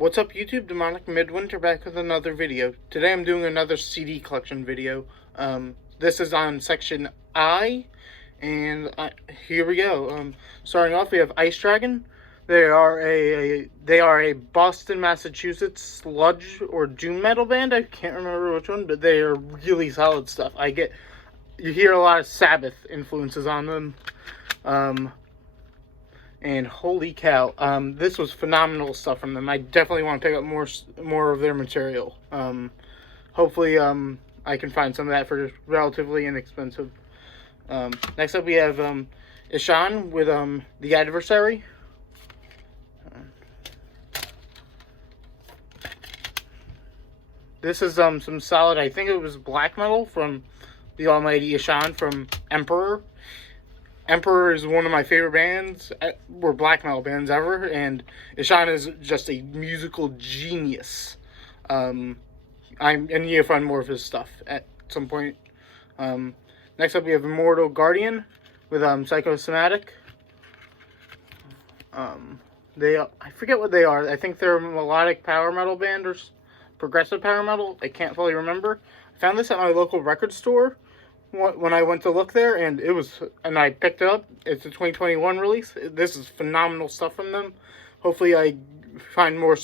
What's up YouTube, Demonic Midwinter back with another video. Today I'm doing another CD collection video. This is on section I, and here we go. Starting off we have Ice Dragon. They are a Boston, Massachusetts sludge or doom metal band. I can't remember which one, but they are really solid stuff. You hear a lot of Sabbath influences on them. And holy cow, this was phenomenal stuff from them. I definitely want to pick up more of their material. Hopefully, I can find some of that for relatively inexpensive. Next up, we have Ishaan with The Adversary. This is some solid, I think it was black metal from the almighty Ishaan from Emperor. Emperor is one of my favorite bands, or black metal bands ever, and Ishaan is just a musical genius. I need to find more of his stuff at some point. Next up we have Immortal Guardian with Psychosomatic. I forget what they are. I think they're a melodic power metal band or progressive power metal. I can't fully remember. I found this at my local record store when I went to look there, and I picked it up. It's a 2021 release. This is phenomenal stuff from them. Hopefully I find more.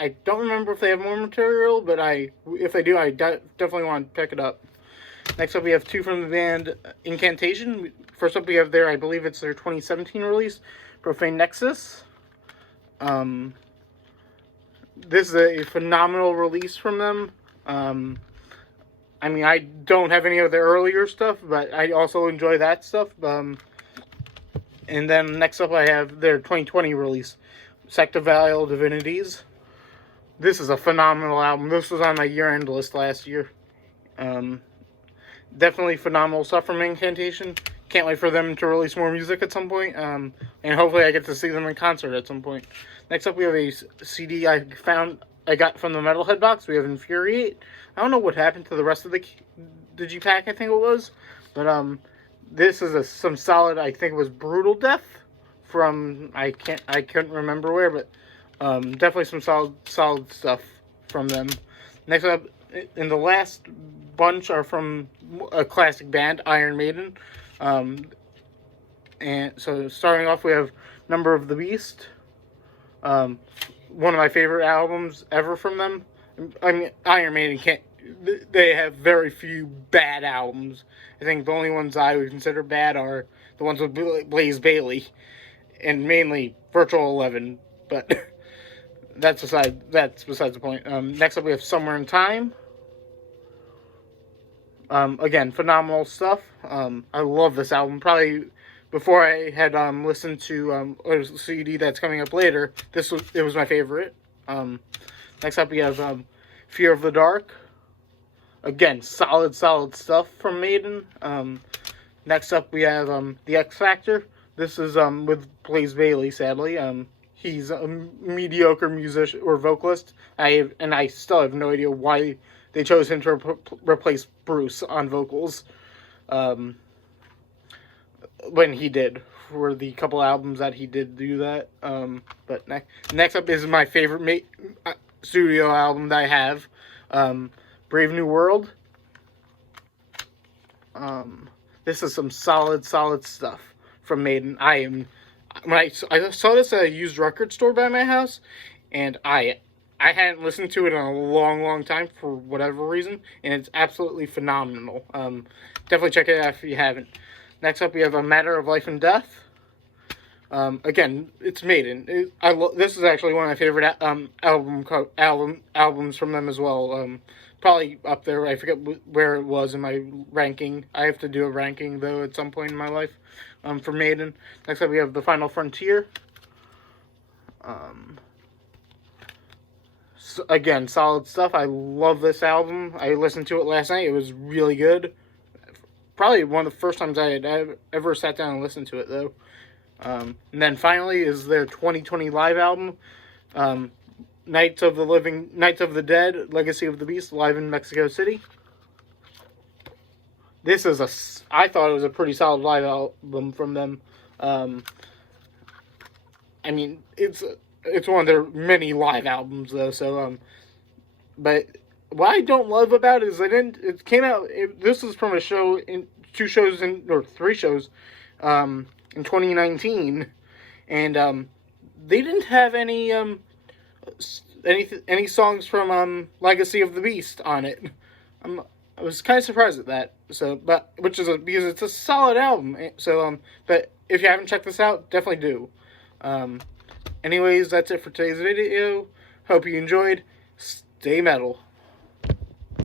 I don't remember if they have more material, but if they do, I definitely want to pick it up. Next up we have two from the band Incantation. First up we have I believe it's their 2017 release, Profane Nexus. This is a phenomenal release from them. I mean, I don't have any of their earlier stuff, but I also enjoy that stuff. And then next up I have their 2020 release, Sect of Vile Divinities. This is a phenomenal album. This was on my year-end list last year. Definitely phenomenal stuff from Incantation. Can't wait for them to release more music at some point. And hopefully I get to see them in concert at some point. Next up we have a CD I got from the Metalhead box. We have Infuriate. I don't know what happened to the rest of the Digipack, I think it was. But this is some solid, I think it was Brutal Death from, I couldn't remember where, but definitely some solid stuff from them. Next up, in the last bunch are from a classic band, Iron Maiden. And so starting off we have Number of the Beast. One of my favorite albums ever from them. I mean, Iron Maiden they have very few bad albums. I think the only ones I would consider bad are the ones with Blaze Bayley, and mainly Virtual 11, but that's besides the point. Next up we have Somewhere in Time. Again, phenomenal stuff. I love this album. Probably before I had listened to a CD that's coming up later, it was my favorite. Next up we have Fear of the Dark. Again, solid stuff from Maiden. Next up we have The X Factor. This is with Blaze Bayley, sadly. He's a mediocre musician or vocalist. I still have no idea why they chose him to replace Bruce on vocals. When he did, for the couple albums that he did do that. But next up is my favorite studio album that I have, Brave New World. This is some solid stuff from Maiden. When I saw this at a used record store by my house, and I hadn't listened to it in a long time for whatever reason, and it's absolutely phenomenal. Definitely check it out if you haven't. Next up, we have A Matter of Life and Death. Again, it's Maiden. This is actually one of my favorite albums from them as well. Probably up there. I forget where it was in my ranking. I have to do a ranking, though, at some point in my life for Maiden. Next up, we have The Final Frontier. Again, solid stuff. I love this album. I listened to it last night. It was really good. Probably one of the first times I had ever sat down and listened to it, though. And then finally is their 2020 live album, Nights of the Dead, Legacy of the Beast, live in Mexico City. I thought it was a pretty solid live album from them. I mean, it's one of their many live albums though. So but what I don't love about it is it came out. This is from a show in 3 shows, in 2019, and they didn't have any songs from Legacy of the Beast on it. I was kind of surprised at that. So, but because it's a solid album. So, but if you haven't checked this out, definitely do. Anyways, that's it for today's video. Hope you enjoyed. Stay metal.